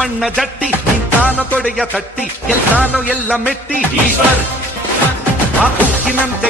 ಮಣ್ಣ ಜಟ್ಟಿ ನಿಂತಾನೋ ತೊಡೆಯ ತಟ್ಟಿ ಎಲ್ಲಾನೋ ಎಲ್ಲ ಮೆಟ್ಟಿ ಈಶ್ವರ್ ಆ ಉಕ್ಕಿನಂತೆ